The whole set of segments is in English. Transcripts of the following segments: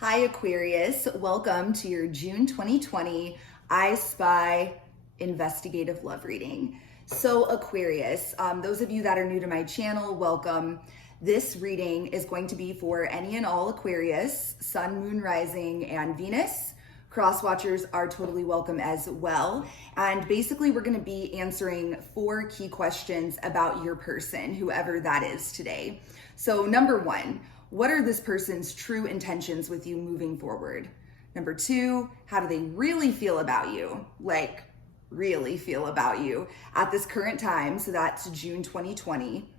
Hi Aquarius, welcome to your June 2020 I Spy Investigative Love Reading. So Aquarius, those of you that are new to my channel, welcome. This reading is going to be for any and all Aquarius, Sun, Moon, Rising, and Venus. Cross watchers are totally welcome as well. And basically we're going to be answering 4 key questions about your person, whoever that is today. So number 1, what are this person's true intentions with you moving forward? Number 2, how do they really feel about you? Like, really feel about you at this current time. So that's June 2020.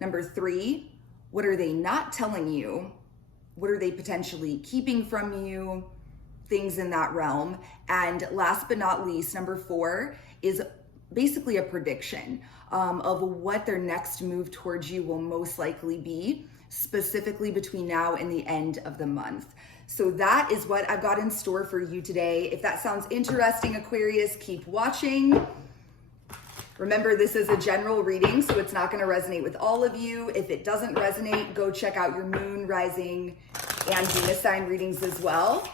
Number 3, what are they not telling you? What are they potentially keeping from you? Things in that realm. And last but not least, number 4 is basically a prediction of what their next move towards you will most likely be, specifically between now and the end of the month. So that is what I've got in store for you today. If that sounds interesting, Aquarius, keep watching. Remember, this is a general reading, so it's not going to resonate with all of you. If it doesn't resonate, go check out your Moon, Rising, and Venus sign readings as well.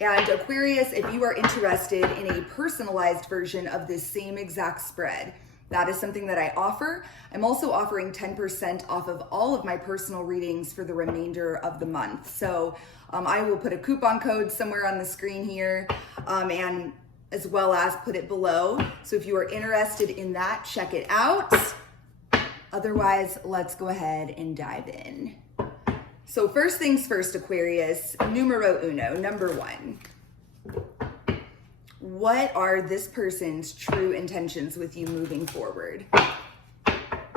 And Aquarius, if you are interested in a personalized version of this same exact spread, that is something that I offer. I'm also offering 10% off of all of my personal readings for the remainder of the month. So I will put a coupon code somewhere on the screen here, and as well as put it below. So if you are interested in that, check it out. Otherwise, let's go ahead and dive in. So first things first, Aquarius, numero uno, number 1. What are this person's true intentions with you moving forward?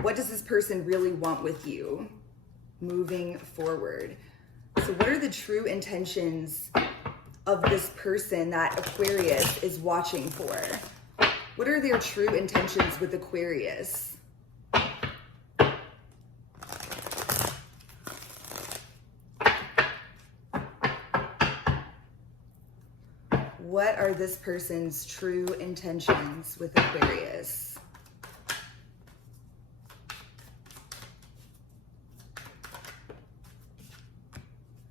What does this person really want with you moving forward? So what are the true intentions of this person that Aquarius is watching for? What are their true intentions with Aquarius? What are this person's true intentions with Aquarius?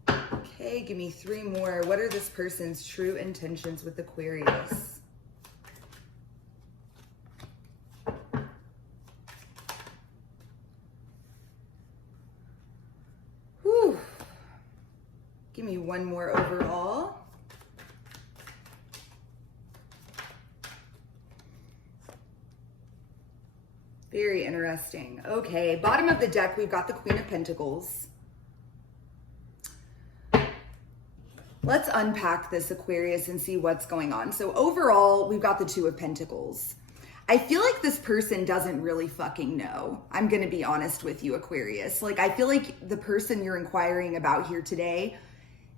Okay, give me 3 more. What are this person's true intentions with Aquarius? Whew. Give me 1 more overall. Very interesting. Okay, bottom of the deck, we've got the Queen of Pentacles. Let's unpack this, Aquarius, and see what's going on. So overall, we've got the 2 of Pentacles. I feel like this person doesn't really fucking know. I'm going to be honest with you, Aquarius. Like, I feel like the person you're inquiring about here today,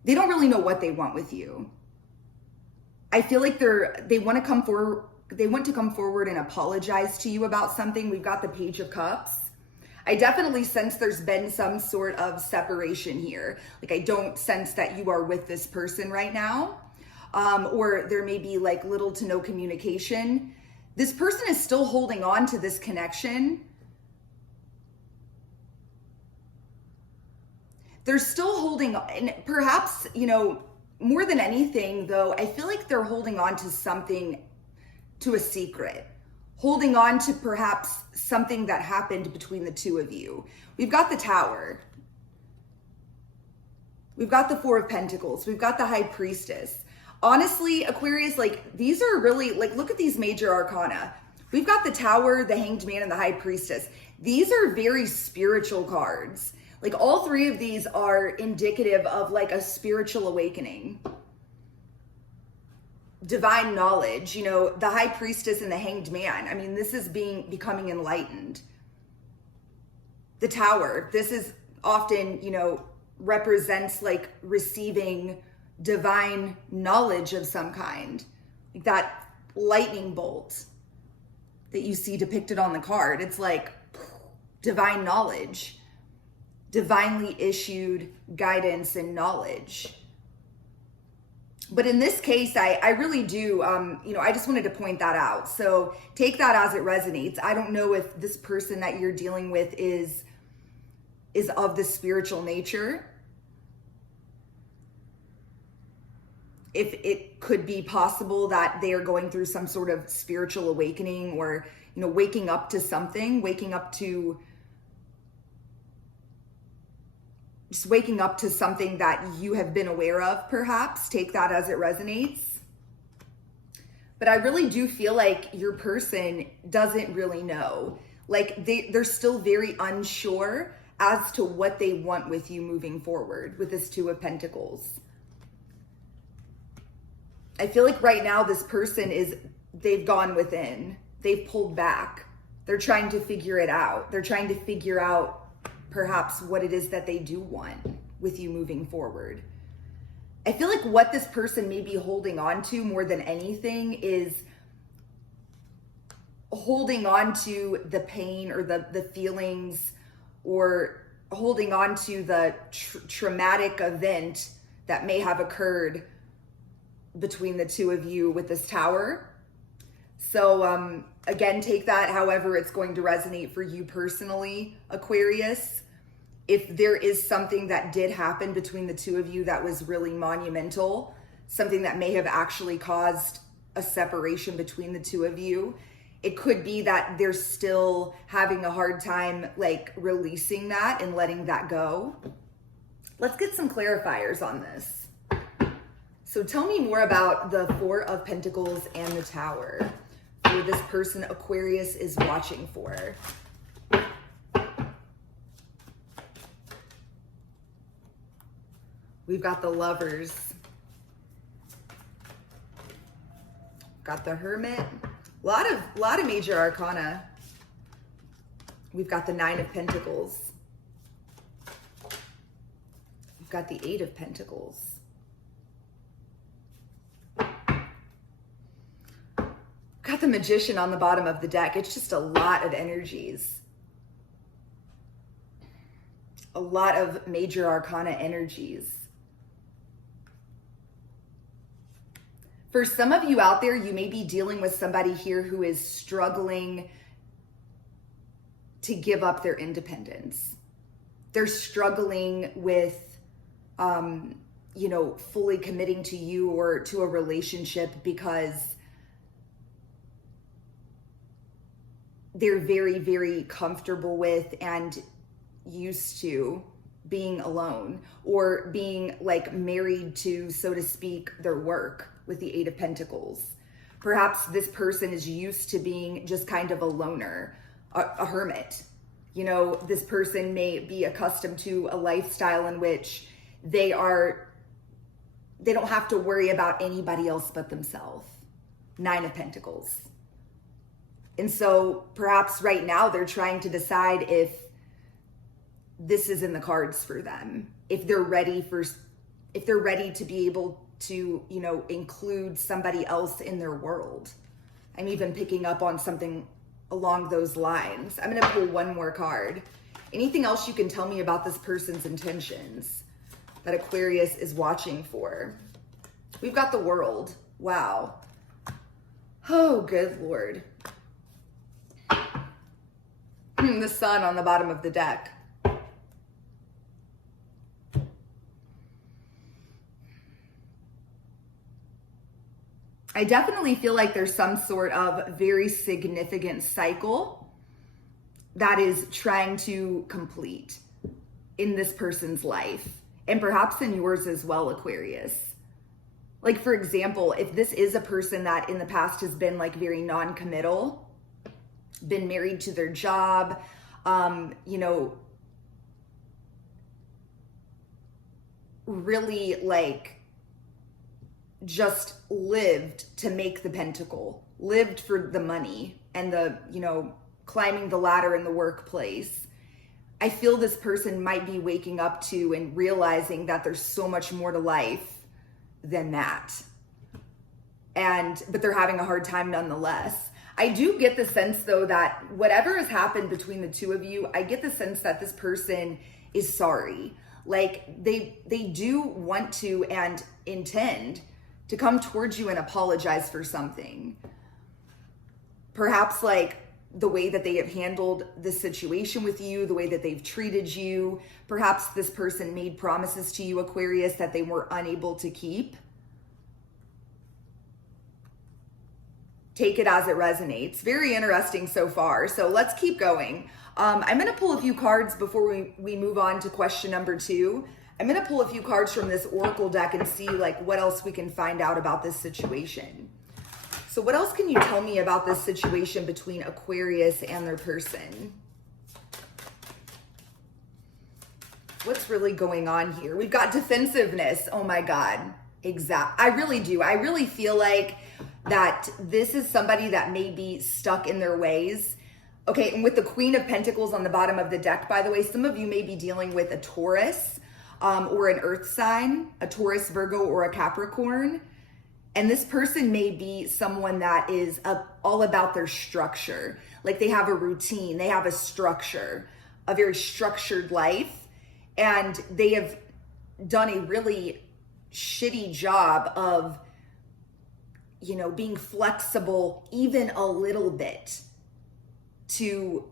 they don't really know what they want with you. I feel like they want to come forward. They want to come forward and apologize to you about something. We've got the Page of Cups. I definitely sense there's been some sort of separation here. Like, I don't sense that you are with this person right now, or there may be like little to no communication. This person is still holding on to this connection. They're still holding on, and perhaps, you know, more than anything though, I feel like they're holding on to something, to a secret, holding on to perhaps something that happened between the 2 of you. We've got the Tower. We've got the 4 of Pentacles. We've got the High Priestess. Honestly, Aquarius, like, these are really, like, look at these major arcana. We've got the Tower, the Hanged Man, and the High Priestess. These are very spiritual cards. Like, all 3 of these are indicative of like a spiritual awakening. Divine knowledge, you know, the High Priestess and the Hanged Man. I mean, this is becoming enlightened. The Tower, this is often, you know, represents like receiving divine knowledge of some kind. Like that lightning bolt that you see depicted on the card. It's like divine knowledge, divinely issued guidance and knowledge. But in this case, I really do, you know, I just wanted to point that out. So take that as it resonates. I don't know if this person that you're dealing with is of the spiritual nature. if it could be possible that they are going through some sort of spiritual awakening, or, you know, waking up to something, waking up to something that you have been aware of, perhaps. Take that as it resonates. But I really do feel like your person doesn't really know. Like they're still very unsure as to what they want with you moving forward with this Two of Pentacles. I feel like right now this person they've gone within. They've pulled back. They're trying to figure it out. They're trying to figure out perhaps what it is that they do want with you moving forward. I feel like what this person may be holding on to more than anything is holding on to the pain or the feelings, or holding on to the traumatic event that may have occurred between the two of you with this Tower. So again, take that however it's going to resonate for you personally, Aquarius. If there is something that did happen between the two of you that was really monumental, something that may have actually caused a separation between the two of you, it could be that they're still having a hard time like releasing that and letting that go. Let's get some clarifiers on this. So tell me more about the Four of Pentacles and the Tower for this person Aquarius is watching for. We've got the Lovers. Got the Hermit. A lot of major arcana. We've got the Nine of Pentacles. We've got the Eight of Pentacles. Got the Magician on the bottom of the deck. It's just a lot of energies. A lot of major arcana energies. For some of you out there, you may be dealing with somebody here who is struggling to give up their independence. They're struggling with, you know, fully committing to you or to a relationship because they're very, very comfortable with and used to being alone, or being like married to, so to speak, their work with the Eight of Pentacles. Perhaps this person is used to being just kind of a loner, a hermit. You know, this person may be accustomed to a lifestyle in which they don't have to worry about anybody else but themselves. Nine of Pentacles. And so perhaps right now they're trying to decide if this is in the cards for them, if they're ready to be able to, you know, include somebody else in their world. I'm even picking up on something along those lines. I'm going to pull one more card. Anything else you can tell me about this person's intentions that Aquarius is watching for? We've got the World. Wow. Oh, good Lord. The Sun on the bottom of the deck. I definitely feel like there's some sort of very significant cycle that is trying to complete in this person's life, and perhaps in yours as well, Aquarius. Like, for example, if this is a person that in the past has been like very non-committal, been married to their job, you know, really like just lived to make the pentacle, lived for the money and the, you know, climbing the ladder in the workplace. I feel this person might be waking up to and realizing that there's so much more to life than that. But they're having a hard time nonetheless. I do get the sense though that whatever has happened between the two of you, I get the sense that this person is sorry. Like they do want to and intend to come towards you and apologize for something. Perhaps like the way that they have handled this situation with you, the way that they've treated you. Perhaps this person made promises to you, Aquarius, that they were unable to keep. take it as it resonates. Very interesting so far. So let's keep going. I'm going to pull a few cards before we move on to question number 2. I'm going to pull a few cards from this oracle deck and see like what else we can find out about this situation. So what else can you tell me about this situation between Aquarius and their person? What's really going on here? We've got defensiveness. Oh my God. I really do. I really feel like that this is somebody that may be stuck in their ways. Okay, and with the Queen of Pentacles on the bottom of the deck, by the way, some of you may be dealing with a Taurus or an earth sign, a Taurus, Virgo, or a Capricorn. And this person may be someone that is all about their structure. Like they have a routine, they have a structure, a very structured life. And they have done a really shitty job of, you know, being flexible even a little bit to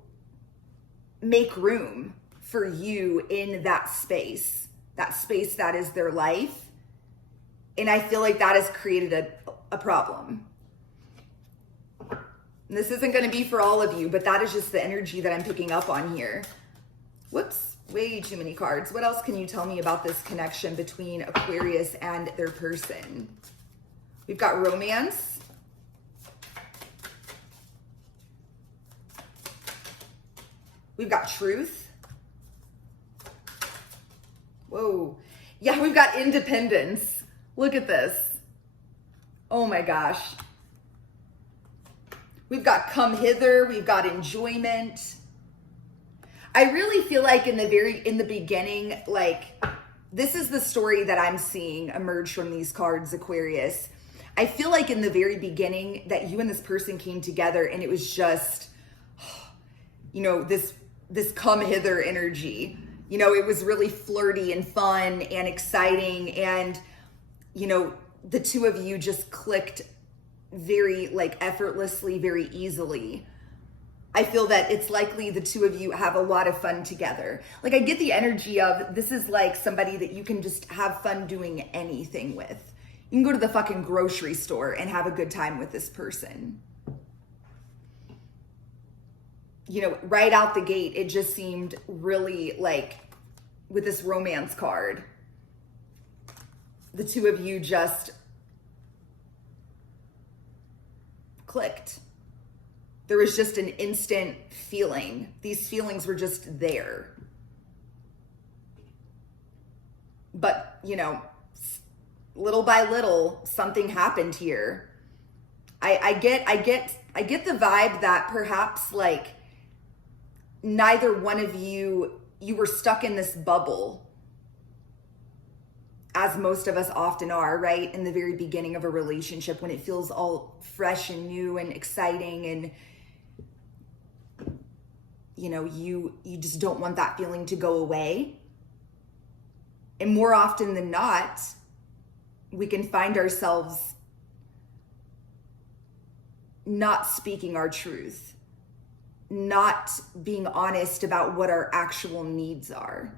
make room for you in that space that is their life. And I feel like that has created a problem. And this isn't going to be for all of you, but that is just the energy that I'm picking up on here. Whoops, way too many cards. What else can you tell me about this connection between Aquarius and their person? We've got romance. We've got truth. Whoa. Yeah, we've got independence. Look at this. Oh my gosh. We've got come hither. We've got enjoyment. I really feel like in the beginning, like this is the story that I'm seeing emerge from these cards, Aquarius. I feel like in the very beginning that you and this person came together and it was just, you know, this come hither energy. You know, it was really flirty and fun and exciting. And, you know, the two of you just clicked very like effortlessly, very easily. I feel that it's likely the two of you have a lot of fun together. Like I get the energy of this is like somebody that you can just have fun doing anything with. You can go to the fucking grocery store and have a good time with this person. You know, right out the gate, it just seemed really like with this romance card, the two of you just clicked. There was just an instant feeling. These feelings were just there. But, you know, little by little, something happened here. I get the vibe that perhaps like neither one of you were stuck in this bubble, as most of us often are, right? In the very beginning of a relationship when it feels all fresh and new and exciting and you know, you just don't want that feeling to go away. And more often than not, we can find ourselves not speaking our truth, not being honest about what our actual needs are.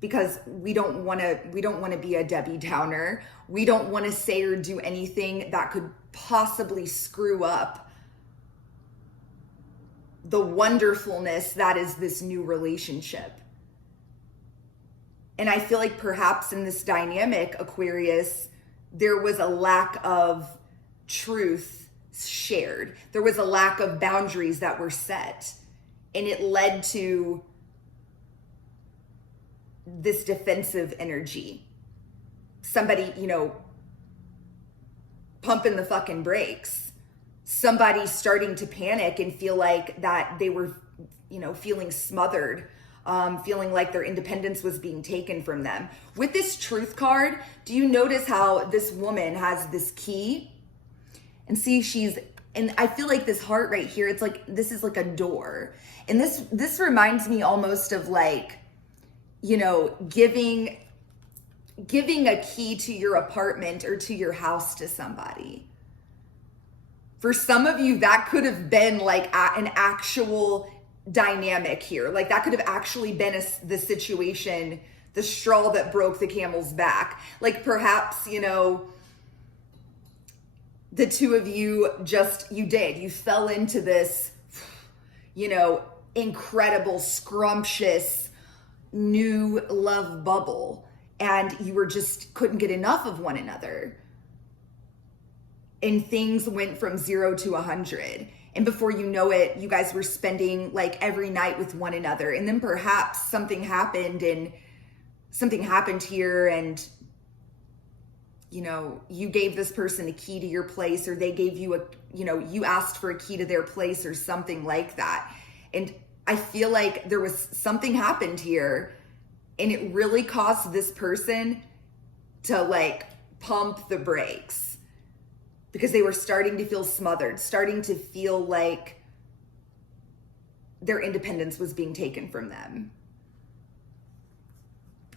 Because we don't want to be a Debbie Downer. We don't want to say or do anything that could possibly screw up the wonderfulness that is this new relationship. And I feel like perhaps in this dynamic, Aquarius, there was a lack of truth shared. There was a lack of boundaries that were set. And it led to this defensive energy. Somebody, you know, pumping the fucking brakes. Somebody starting to panic and feel like that they were, you know, feeling smothered, feeling like their independence was being taken from them. With this truth card, do you notice how this woman has this key? And see, and I feel like this heart right here, it's like, this is like a door. And this reminds me almost of like, you know, giving a key to your apartment or to your house to somebody. For some of you, that could have been like an actual dynamic here. Like that could have actually been the situation, the straw that broke the camel's back. Like perhaps, you know, the two of you you fell into this, incredible, scrumptious new love bubble, and you were just couldn't get enough of one another. And things went from 0 to 100. And before you know it, you guys were spending like every night with one another. And then perhaps something happened here, and you gave this person a key to your place, or they gave you you asked for a key to their place or something like that. And I feel like there was something happened here, and it really caused this person to like pump the brakes, because they were starting to feel smothered, starting to feel like their independence was being taken from them.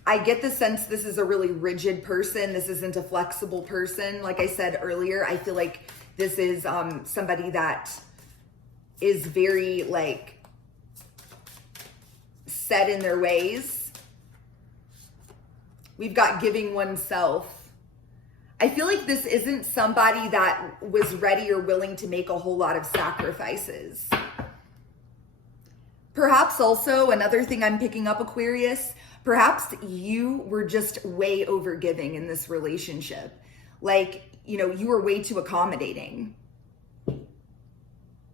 I get the sense this is a really rigid person. This isn't a flexible person. Like I said earlier, I feel like this is somebody that is very like set in their ways. We've got giving oneself. I feel like this isn't somebody that was ready or willing to make a whole lot of sacrifices. Perhaps also another thing I'm picking up, Aquarius, perhaps you were just way overgiving in this relationship. Like, you were way too accommodating.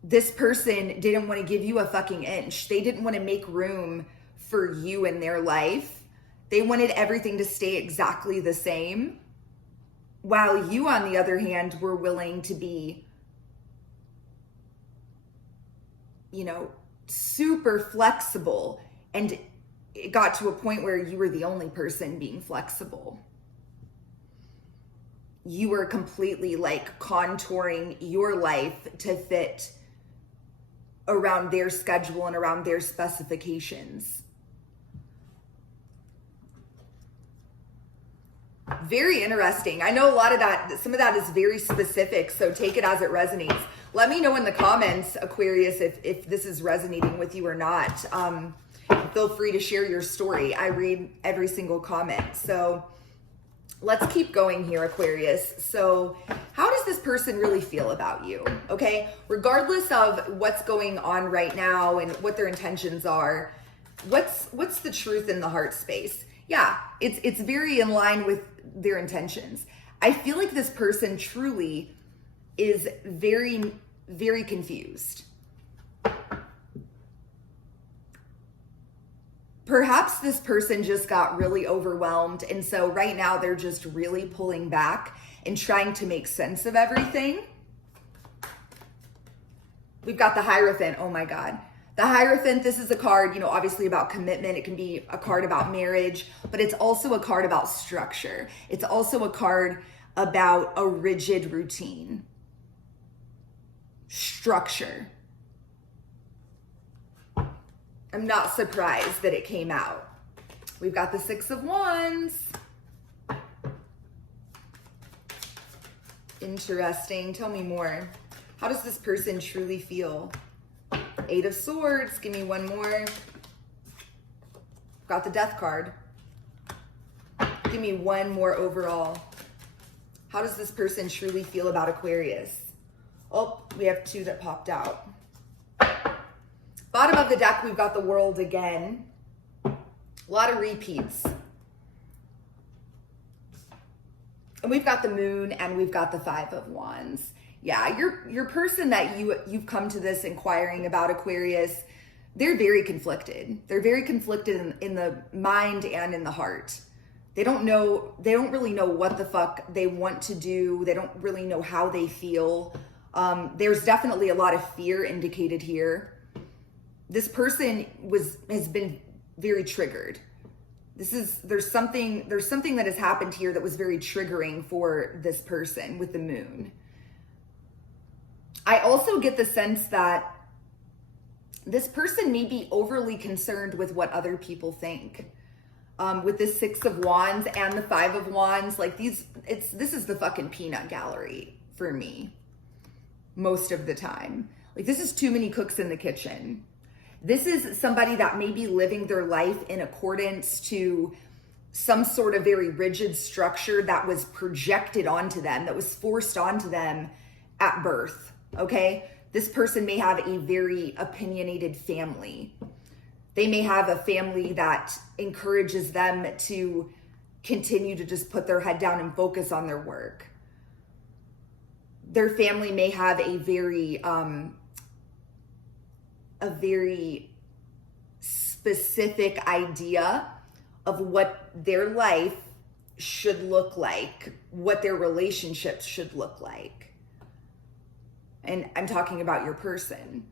This person didn't want to give you a fucking inch. They didn't want to make room for you in their life. They wanted everything to stay exactly the same. While you, on the other hand, were willing to be, super flexible, and it got to a point where you were the only person being flexible. You were completely like contouring your life to fit around their schedule and around their specifications. Very interesting. I know some of that is very specific, so take it as it resonates. Let me know in the comments, Aquarius, if this is resonating with you or not. Feel free to share your story. I read every single comment. So let's keep going here, Aquarius. So how does this person really feel about you? Okay, regardless of what's going on right now and what their intentions are, what's the truth in the heart space? Yeah, it's very in line with their intentions. I feel like this person truly is very, very confused. Perhaps this person just got really overwhelmed, and so right now they're just really pulling back and trying to make sense of everything. We've got the Hierophant. Oh my God. The Hierophant, this is a card, obviously about commitment. It can be a card about marriage, but it's also a card about structure. It's also a card about a rigid routine. Structure. I'm not surprised that it came out. We've got the Six of Wands. Interesting. Tell me more. How does this person truly feel? Eight of Swords. Give me one more. Got the Death card. Give me one more overall. How does this person truly feel about Aquarius? Oh, we have two that popped out. Bottom of the deck, we've got the World again. A lot of repeats. And we've got the Moon, and we've got the Five of Wands. Yeah, your person that you've come to this inquiring about, Aquarius, they're very conflicted. They're very conflicted in the mind and in the heart. They don't really know what the fuck they want to do. They don't really know how they feel. There's definitely a lot of fear indicated here. This person has been very triggered. There's something that has happened here that was very triggering for this person with the Moon. I also get the sense that this person may be overly concerned with what other people think. With the Six of Wands and the Five of Wands, like this is the fucking peanut gallery for me most of the time. Like, this is too many cooks in the kitchen. This is somebody that may be living their life in accordance to some sort of very rigid structure that was projected onto them, that was forced onto them at birth, okay? This person may have a very opinionated family. They may have a family that encourages them to continue to just put their head down and focus on their work. Their family may have a very specific idea of what their life should look like, what their relationships should look like. And I'm talking about your person.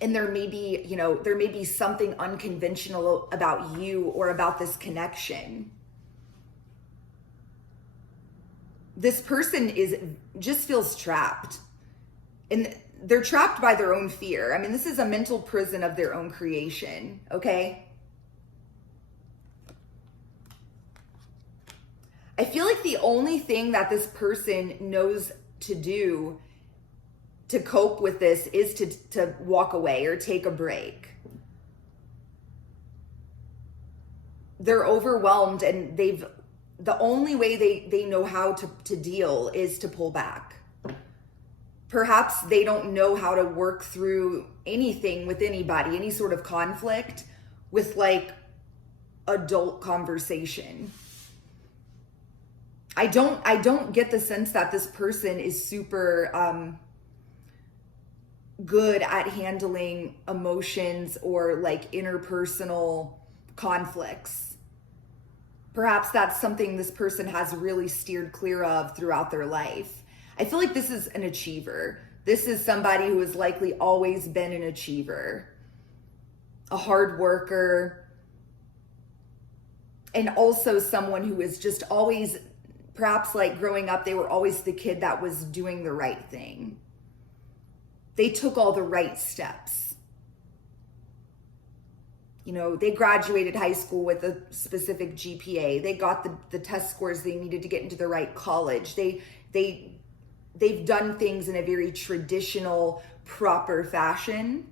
And there may be something unconventional about you or about this connection. This person just feels trapped. And they're trapped by their own fear. I mean, this is a mental prison of their own creation, okay? I feel like the only thing that this person knows to do to cope with this is to walk away or take a break. They're overwhelmed, and the only way they know how to deal is to pull back. Perhaps they don't know how to work through anything with anybody, any sort of conflict with like adult conversation. I don't get the sense that this person is super good at handling emotions or like interpersonal conflicts. Perhaps that's something this person has really steered clear of throughout their life. I feel like this is an achiever. This is somebody who has likely always been an achiever, a hard worker, and also someone who is just always, perhaps like growing up, they were always the kid that was doing the right thing. They took all the right steps. You know, they graduated high school with a specific GPA. They got the test scores they needed to get into the right college. They've done things in a very traditional, proper fashion.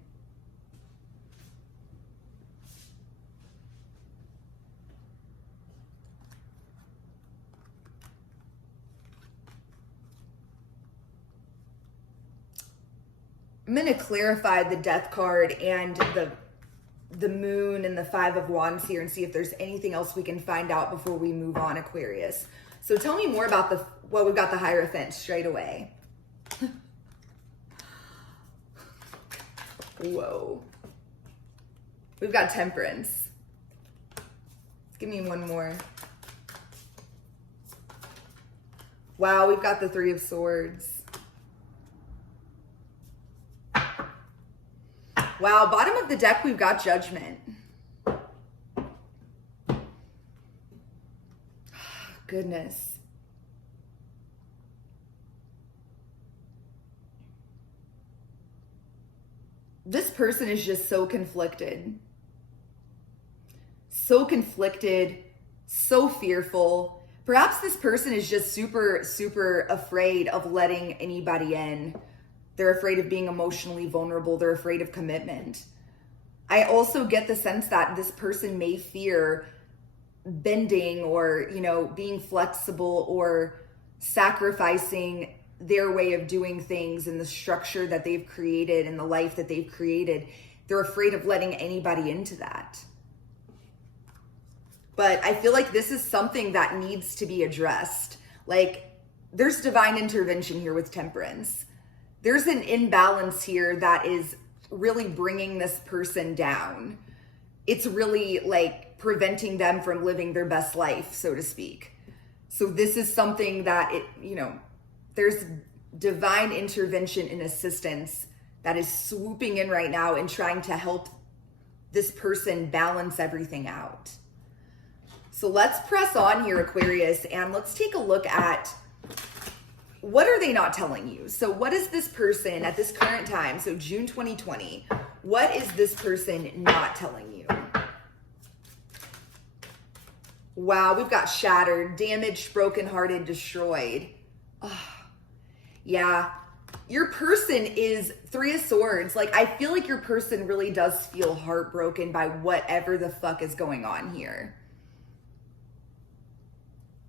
I'm going to clarify the Death card and the Moon and the Five of Wands here and see if there's anything else we can find out before we move on, Aquarius. So tell me more about we've got the Hierophant straight away. Whoa. We've got Temperance. Give me one more. Wow, we've got the Three of Swords. Wow, bottom of the deck, we've got Judgment. Goodness. This person is just so conflicted. So conflicted, so fearful. Perhaps this person is just super, super afraid of letting anybody in. They're afraid of being emotionally vulnerable. They're afraid of commitment. I also get the sense that this person may fear bending or, being flexible or sacrificing their way of doing things and the structure that they've created and the life that they've created. They're afraid of letting anybody into that. But I feel like this is something that needs to be addressed. Like, there's divine intervention here with Temperance. There's an imbalance here that is really bringing this person down. It's really like preventing them from living their best life, so to speak. So this is something that there's divine intervention and assistance that is swooping in right now and trying to help this person balance everything out. So let's press on here, Aquarius, and let's take a look at what are they not telling you? So what is this person at this current time, so June 2020, what is this person not telling you? Wow, we've got shattered, damaged, brokenhearted, destroyed. Oh, yeah, your person is Three of Swords. Like, I feel like your person really does feel heartbroken by whatever the fuck is going on here.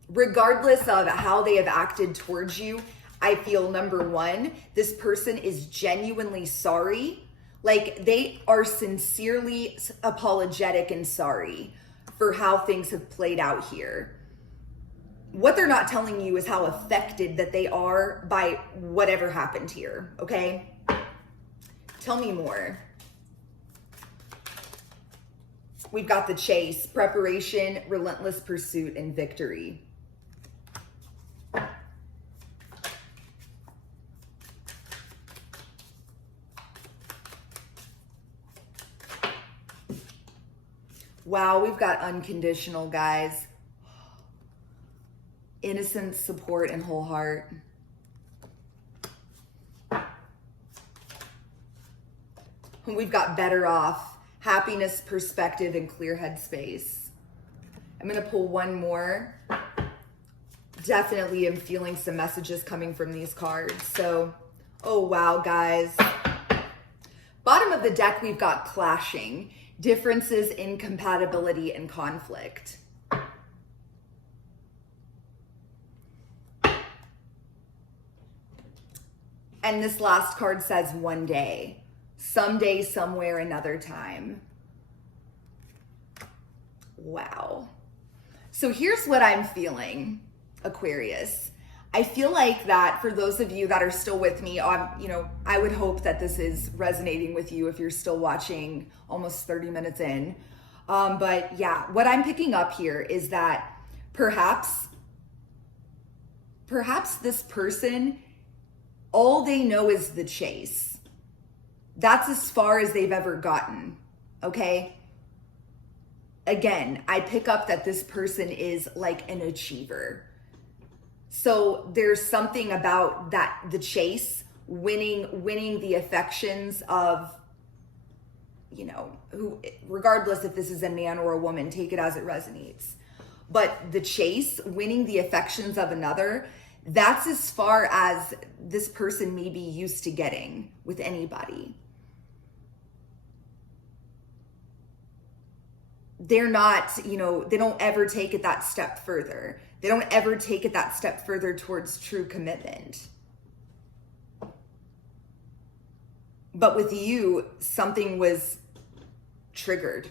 regardless of how they have acted towards you, I feel number one, this person is genuinely sorry. Like they are sincerely apologetic and sorry for how things have played out here. What they're not telling you is how affected that they are by whatever happened here, okay? Tell me more. We've got the chase, preparation, relentless pursuit, and victory. Wow, we've got unconditional, guys. Innocence, support, and whole heart. We've got better off, happiness, perspective, and clear headspace. I'm gonna pull one more. Definitely am feeling some messages coming from these cards. So, oh wow, guys. Bottom of the deck, we've got clashing, differences, incompatibility, and conflict. And this last card says one day, someday, somewhere, another time. Wow. So here's what I'm feeling, Aquarius. I feel like that for those of you that are still with me, I would hope that this is resonating with you if you're still watching almost 30 minutes in. But yeah, what I'm picking up here is that perhaps this person, all they know is the chase. That's as far as they've ever gotten, okay? Again, I pick up that this person is like an achiever. So there's something about that, the chase, winning the affections of, who, regardless if this is a man or a woman, take it as it resonates. But the chase, winning the affections of another, that's as far as this person may be used to getting with anybody. They're not, they don't ever take it that step further. They don't ever take it that step further towards true commitment. But with you, something was triggered.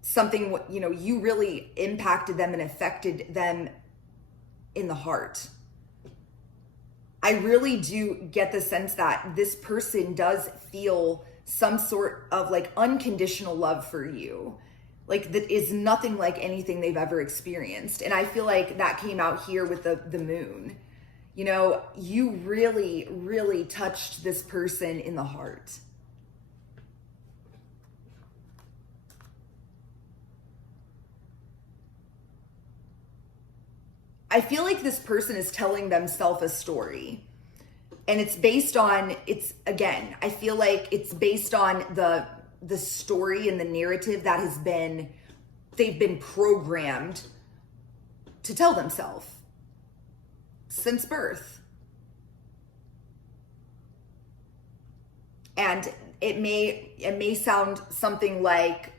Something, you really impacted them and affected them in the heart. I really do get the sense that this person does feel some sort of like unconditional love for you. Like that is nothing like anything they've ever experienced. And I feel like that came out here with the moon. You really, really touched this person in the heart. I feel like this person is telling themselves a story. And it's based on, I feel like it's based on the story and the narrative that they've been programmed to tell themselves since birth. And it may sound something like,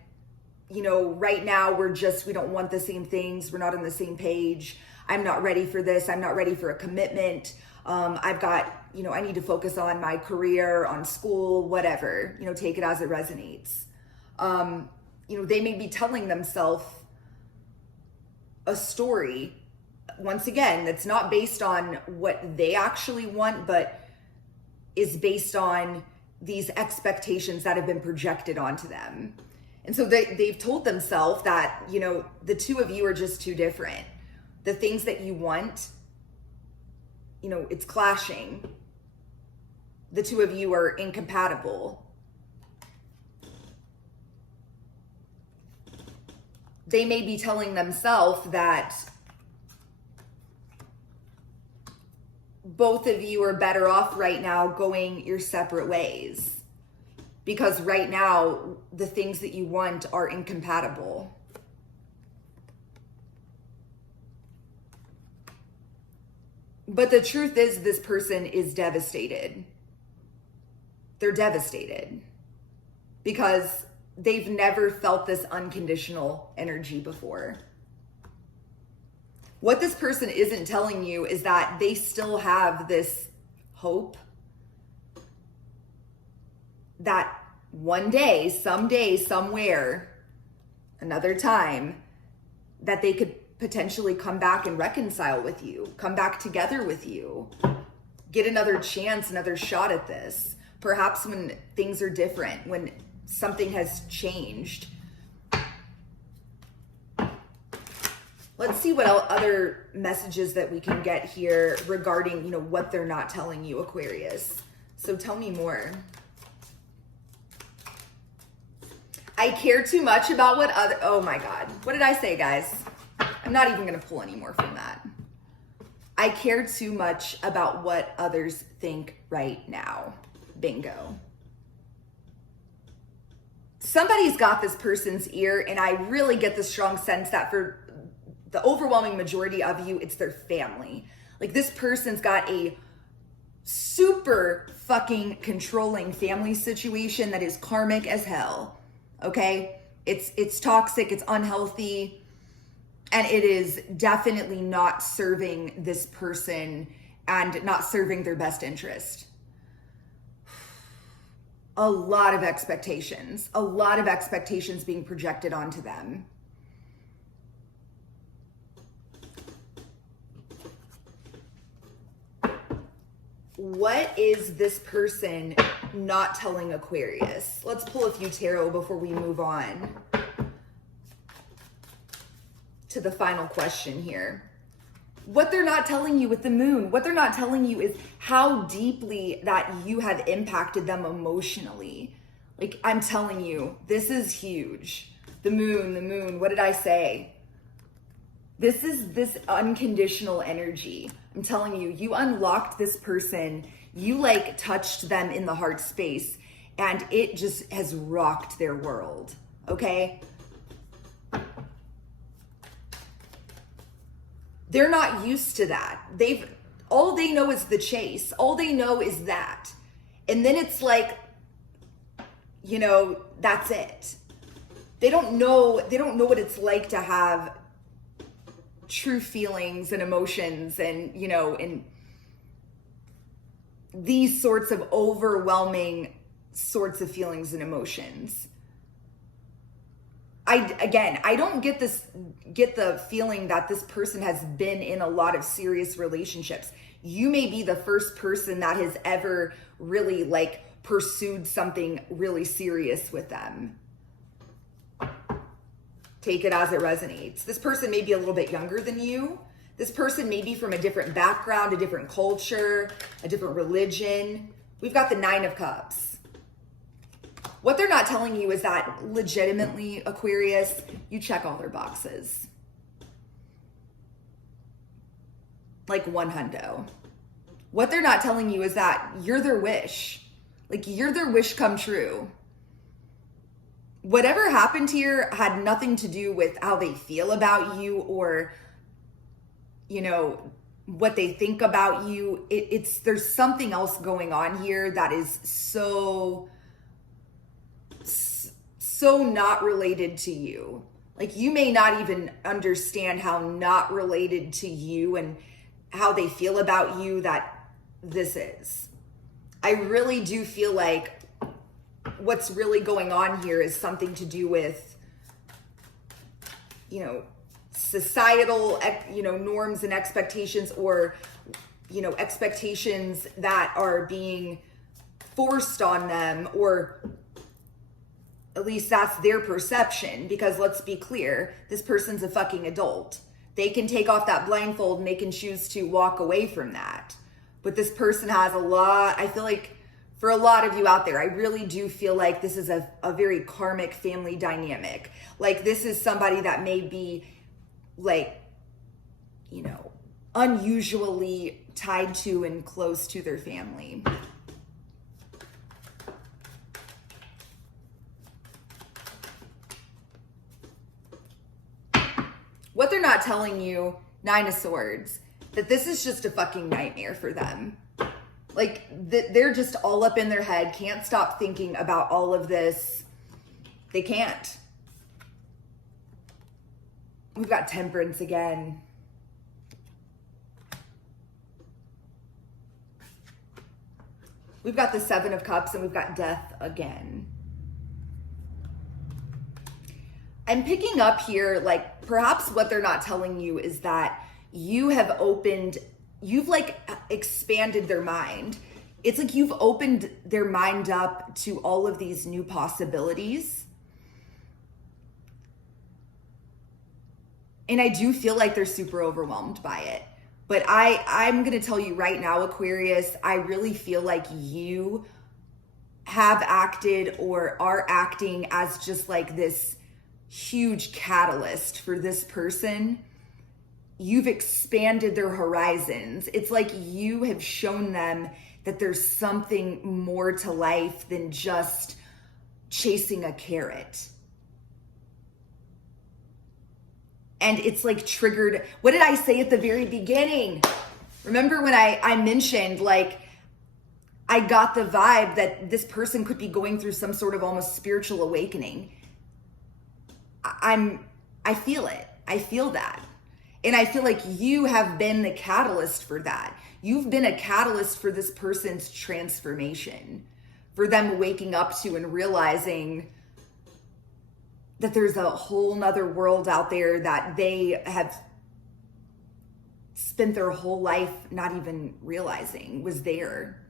right now we don't want the same things. We're not on the same page. I'm not ready for this. I'm not ready for a commitment. I've got, I need to focus on my career, on school, whatever, take it as it resonates. They may be telling themselves a story, once again, that's not based on what they actually want, but is based on these expectations that have been projected onto them. And so they've told themselves that, the two of you are just too different. The things that you want, it's clashing. The two of you are incompatible. They may be telling themselves that both of you are better off right now going your separate ways. Because right now, the things that you want are incompatible. But the truth is, this person is devastated. They're devastated because they've never felt this unconditional energy before. What this person isn't telling you is that they still have this hope that one day, someday, somewhere, another time, that they could potentially come back and reconcile with you, come back together with you, get another chance, another shot at this. Perhaps when things are different, when something has changed. Let's see what other messages that we can get here regarding, you know, what they're not telling you, Aquarius. So tell me more. I care too much about what other, oh my God. What did I say, guys? I'm not even gonna pull any more from that. I care too much about what others think right now. Bingo. Somebody's got this person's ear, and I really get the strong sense that for the overwhelming majority of you, it's their family. Like, this person's got a super fucking controlling family situation that is karmic as hell. Okay? It's toxic, it's unhealthy, and it is definitely not serving this person and not serving their best interest. A lot of expectations being projected onto them. What is this person not telling Aquarius? Let's pull a few tarot before we move on to the final question here. What they're not telling you with the moon, what they're not telling you is how deeply that you have impacted them emotionally. Like, I'm telling you, this is huge. The moon, what did I say? This is this unconditional energy. I'm telling you, you unlocked this person, you like touched them in the heart space, and it just has rocked their world, okay? They're not used to that. All they know is the chase. All they know is that. And then it's like, you know, that's it. They don't know what it's like to have true feelings and emotions and, you know, and these sorts of overwhelming sorts of feelings and emotions. I don't get the feeling that this person has been in a lot of serious relationships. You may be the first person that has ever really like pursued something really serious with them. Take it as it resonates. This person may be a little bit younger than you. This person may be from a different background, a different culture, a different religion. We've got the 9 of Cups. What they're not telling you is that legitimately, Aquarius, you check all their boxes. Like 100. What they're not telling you is that you're their wish. Like, you're their wish come true. Whatever happened here had nothing to do with how they feel about you or, you know, what they think about you. There's something else going on here that is so not related to you. Like, you may not even understand how not related to you and how they feel about you that this is. I really do feel like what's really going on here is something to do with, you know, societal, you know, norms and expectations, or, you know, expectations that are being forced on them, or at least that's their perception, because let's be clear, this person's a fucking adult. They can take off that blindfold and they can choose to walk away from that. But this person has a lot, I feel like for a lot of you out there, I really do feel like this is a very karmic family dynamic. Like, this is somebody that may be like, you know, unusually tied to and close to their family. What they're not telling you, 9 of Swords, that this is just a fucking nightmare for them. Like, they're just all up in their head, can't stop thinking about all of this. They can't. We've got Temperance again. We've got the Seven of Cups and we've got death again. I'm picking up here, like, perhaps what they're not telling you is that you have you've like expanded their mind. It's like you've opened their mind up to all of these new possibilities. And I do feel like they're super overwhelmed by it. But I'm going to tell you right now, Aquarius, I really feel like you have acted or are acting as just like this huge catalyst for this person. You've expanded their horizons. It's like you have shown them that there's something more to life than just chasing a carrot. And it's like triggered. What did I say at the very beginning? Remember when I mentioned, like, I got the vibe that this person could be going through some sort of almost spiritual awakening. I feel it. I feel that. And I feel like you have been the catalyst for that. You've been a catalyst for this person's transformation, for them waking up to and realizing that there's a whole nother world out there that they have spent their whole life not even realizing was there.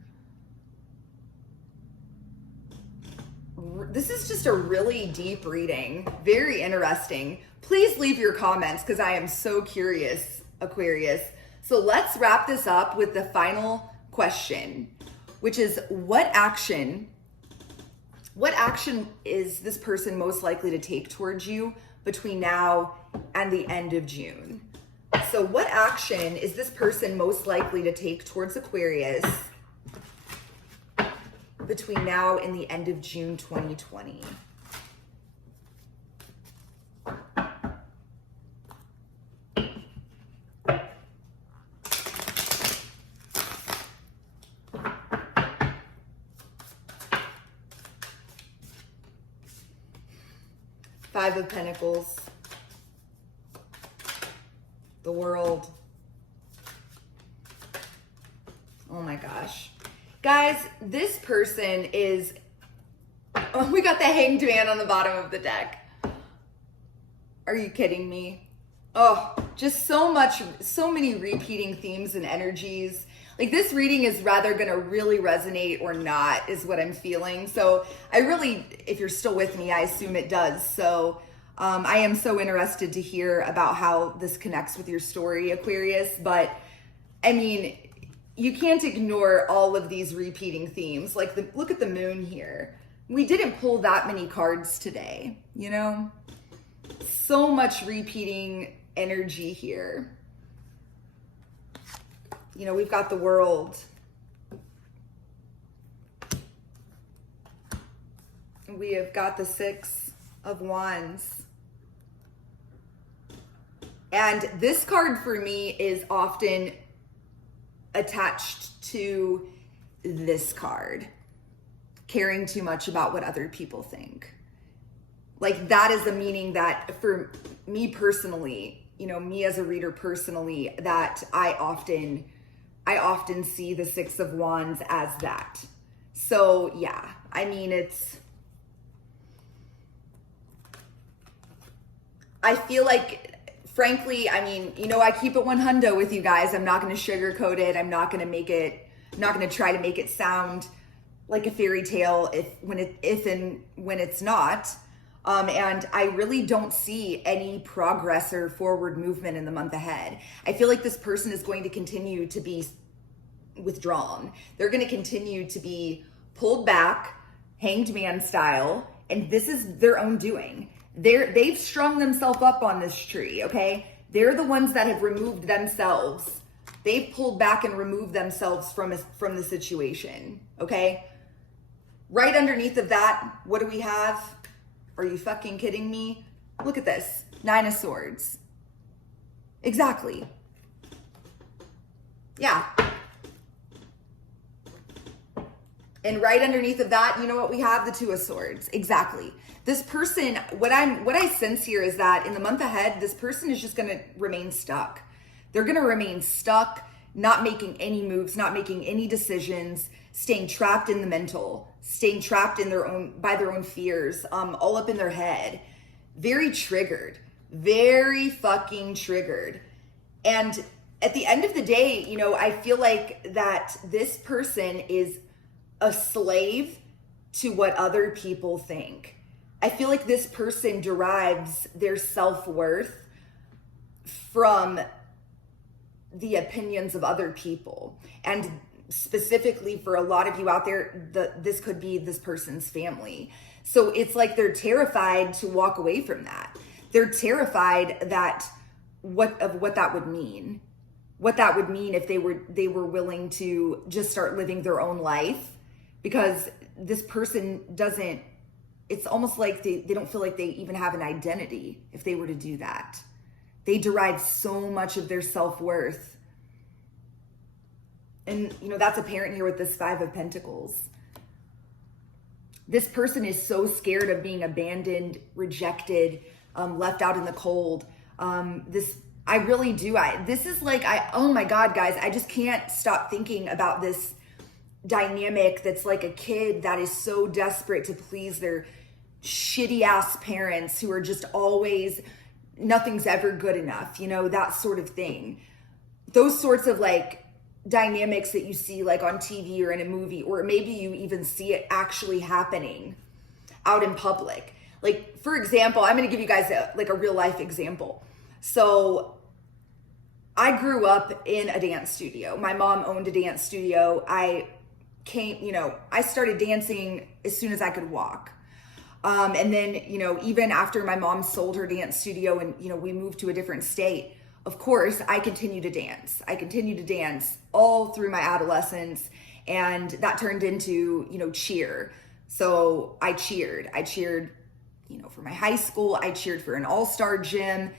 This is just a really deep reading, very interesting. Please leave your comments because I am so curious, Aquarius. So let's wrap this up with the final question, which is what action is this person most likely to take towards you between now and the end of June? So what action is this person most likely to take towards Aquarius between now and the end of June 2020? Five of Pentacles, the World. Oh my gosh. Guys, this person is, oh, we got the Hanged Man on the bottom of the deck. Are you kidding me? Oh, just so many repeating themes and energies. Like, this reading is rather going to really resonate or not is what I'm feeling. So I really, if you're still with me, I assume it does. So I am so interested to hear about how this connects with your story, Aquarius. But I mean, you can't ignore all of these repeating themes. Like, look at the moon here. We didn't pull that many cards today, you know? So much repeating energy here. You know, we've got the World. We have got the Six of Wands. And this card for me is often attached to this card. Caring too much about what other people think. Like, that is a meaning that for me personally, you know, me as a reader personally, that I often see the Six of Wands as that. So yeah, I mean, I feel like, frankly, I mean, you know, I keep it 100 with you guys. I'm not going to sugarcoat it. I'm not going to try to make it sound like a fairy tale if and when it's not. And I really don't see any progress or forward movement in the month ahead. I feel like this person is going to continue to be withdrawn. They're going to continue to be pulled back, Hanged Man style, and this is their own doing. They've strung themselves up on this tree, okay? They're the ones that have removed themselves. They've pulled back and removed themselves from the situation, okay? Right underneath of that, what do we have? Are you fucking kidding me? Look at this. Nine of Swords. Exactly. Yeah. And right underneath of that, you know what we have? The Two of Swords. Exactly. This person, what I sense here is that in the month ahead, this person is just going to remain stuck. They're going to remain stuck. not making any moves, not making any decisions, staying trapped in the mental, staying trapped in by their own fears, all up in their head. Very triggered, very fucking triggered. And at the end of the day, you know, I feel like that this person is a slave to what other people think. I feel like this person derives their self-worth from the opinions of other people. And specifically for a lot of you out there, this could be this person's family. So it's like they're terrified to walk away from that. They're terrified that what that would mean. What that would mean if they were willing to just start living their own life, because this person doesn't, it's almost like they don't feel like they even have an identity if they were to do that. They derive so much of their self-worth. And, you know, that's apparent here with this Five of Pentacles. This person is so scared of being abandoned, rejected, left out in the cold. I really do. This is like, oh my God, guys, I just can't stop thinking about this dynamic that's like a kid that is so desperate to please their shitty ass parents who are just always, nothing's ever good enough, you know, that sort of thing. Those sorts of like dynamics that you see like on TV or in a movie, or maybe you even see it actually happening out in public. Like, for example, I'm going to give you guys a real life example. So I grew up in a dance studio. My mom owned a dance studio. I started dancing as soon as I could walk. And then, you know, even after my mom sold her dance studio and, you know, we moved to a different state, of course, I continued to dance. I continued to dance all through my adolescence, and that turned into, you know, cheer. So I cheered, you know, for my high school. I cheered for an all-star gym.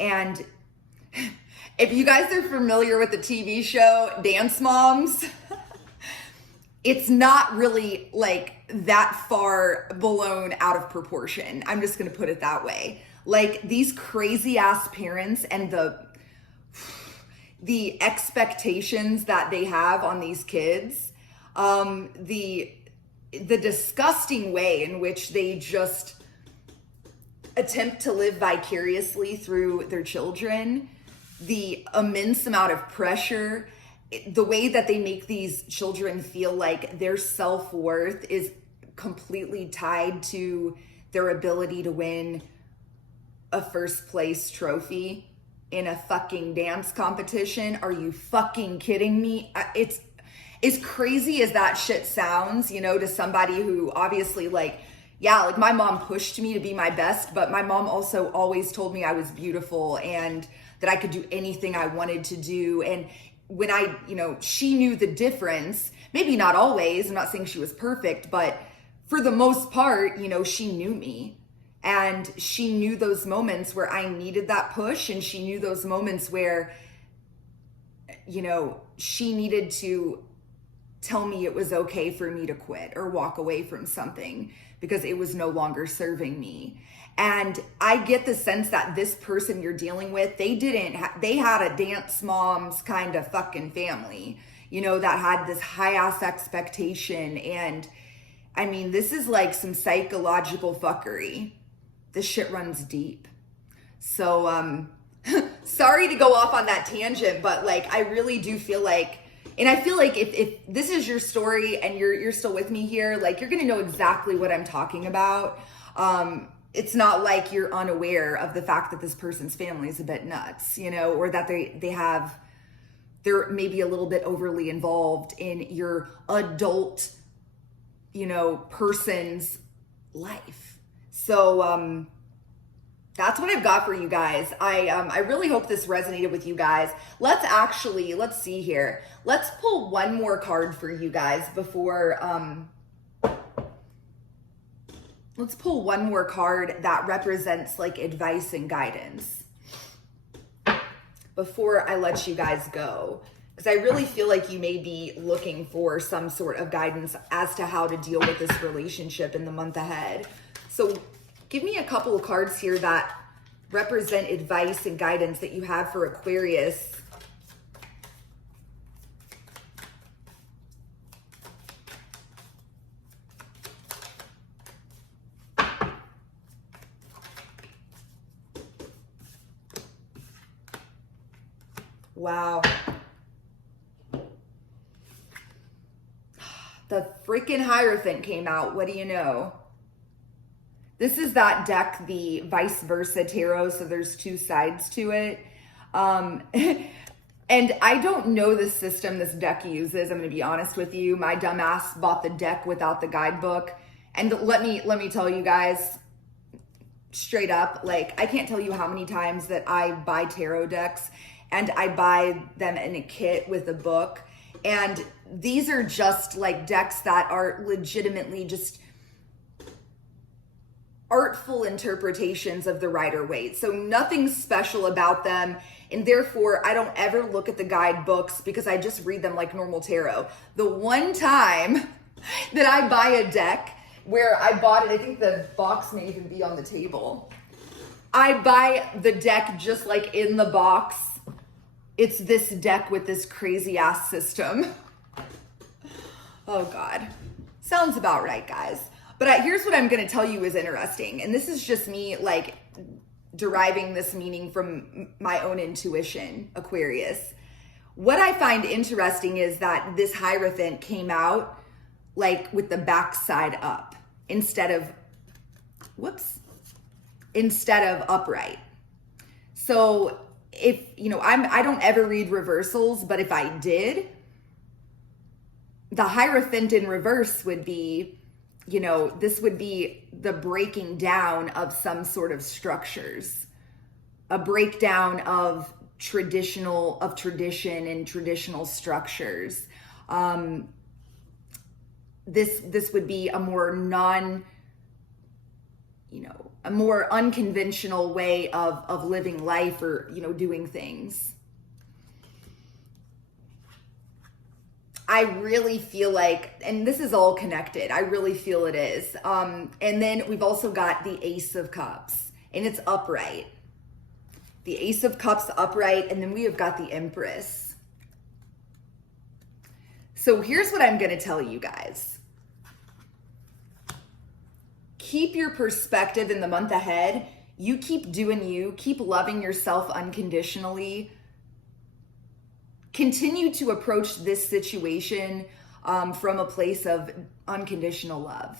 And if you guys are familiar with the TV show Dance Moms, it's not really like that far blown out of proportion. I'm just going to put it that way. Like, these crazy ass parents and the expectations that they have on these kids, the disgusting way in which they just attempt to live vicariously through their children, the immense amount of pressure, the way that they make these children feel like their self-worth is completely tied to their ability to win a first place trophy in a fucking dance competition. Are you fucking kidding me? It's as crazy as that shit sounds, you know, to somebody who obviously like, yeah, like my mom pushed me to be my best, but my mom also always told me I was beautiful and that I could do anything I wanted to do. And when she knew the difference, maybe not always, I'm not saying she was perfect, but for the most part, you know, she knew me. And she knew those moments where I needed that push, and she knew those moments where, you know, she needed to tell me it was okay for me to quit or walk away from something because it was no longer serving me. And I get the sense that this person you're dealing with, they had a dance mom's kind of fucking family, you know, that had this high ass expectation. And I mean, this is like some psychological fuckery. This shit runs deep. So, sorry to go off on that tangent, but like, I really do feel like, and I feel like if this is your story and you're still with me here, like you're going to know exactly what I'm talking about. It's not like you're unaware of the fact that this person's family is a bit nuts, you know, or that they're maybe a little bit overly involved in your adult, you know, person's life. So, that's what I've got for you guys. I really hope this resonated with you guys. Let's see here. Let's pull one more card for you guys before, let's pull one more card that represents like advice and guidance before I let you guys go. Because I really feel like you may be looking for some sort of guidance as to how to deal with this relationship in the month ahead. So give me a couple of cards here that represent advice and guidance that you have for Aquarius Wow. The freaking Hierophant came out. What do you know? This is that deck, the vice versa tarot, so there's two sides to it. And I don't know the system this deck uses, I'm gonna be honest with you. My dumbass bought the deck without the guidebook. And let me tell you guys, straight up, like, I can't tell you how many times that I buy tarot decks and I buy them in a kit with a book. And these are just like decks that are legitimately just artful interpretations of the Rider-Waite. So nothing special about them. And therefore, I don't ever look at the guidebooks because I just read them like normal tarot. The one time that I buy a deck where I bought it, I think the box may even be on the table. I buy the deck just like in the box. It's this deck with this crazy ass system. Oh God. Sounds about right, guys. But here's what I'm going to tell you is interesting. And this is just me like deriving this meaning from my own intuition, Aquarius. What I find interesting is that this Hierophant came out like with the backside up instead of upright. So if, you know, I don't ever read reversals, but if I did, the Hierophant in reverse would be, you know, this would be the breaking down of some sort of structures, a breakdown of tradition and traditional structures. This would be a more a more unconventional way of living life or, you know, doing things. I really feel like, and this is all connected, I really feel it is. And then we've also got the Ace of Cups, and it's upright. The Ace of Cups upright, and then we have got the Empress. So here's what I'm gonna tell you guys. Keep your perspective in the month ahead. You keep doing you, keep loving yourself unconditionally. Continue to approach this situation from a place of unconditional love.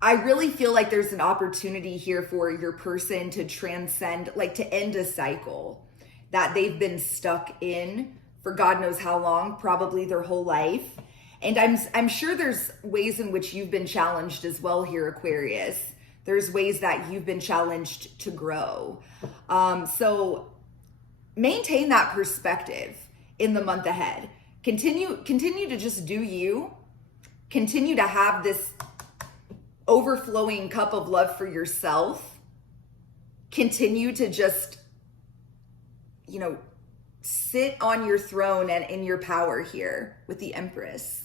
I really feel like there's an opportunity here for your person to transcend, like to end a cycle that they've been stuck in for God knows how long, probably their whole life. And I'm sure there's ways in which you've been challenged as well here, Aquarius. There's ways that you've been challenged to grow. So maintain that perspective in the month ahead. Continue to just do you. Continue to have this overflowing cup of love for yourself. Continue to just, you know, sit on your throne and in your power here with the Empress.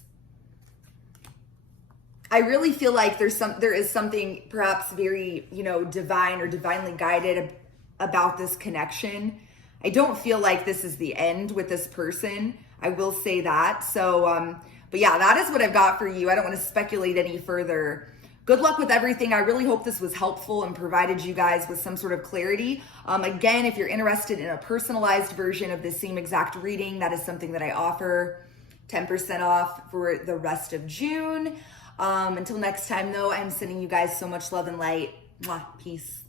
I really feel like there is something perhaps very, you know, divine or divinely guided about this connection. I don't feel like this is the end with this person. I will say that. So, but yeah, that is what I've got for you. I don't want to speculate any further. Good luck with everything. I really hope this was helpful and provided you guys with some sort of clarity. Again, if you're interested in a personalized version of this same exact reading, that is something that I offer 10% off for the rest of June. Until next time, though, I'm sending you guys so much love and light. Mwah, peace.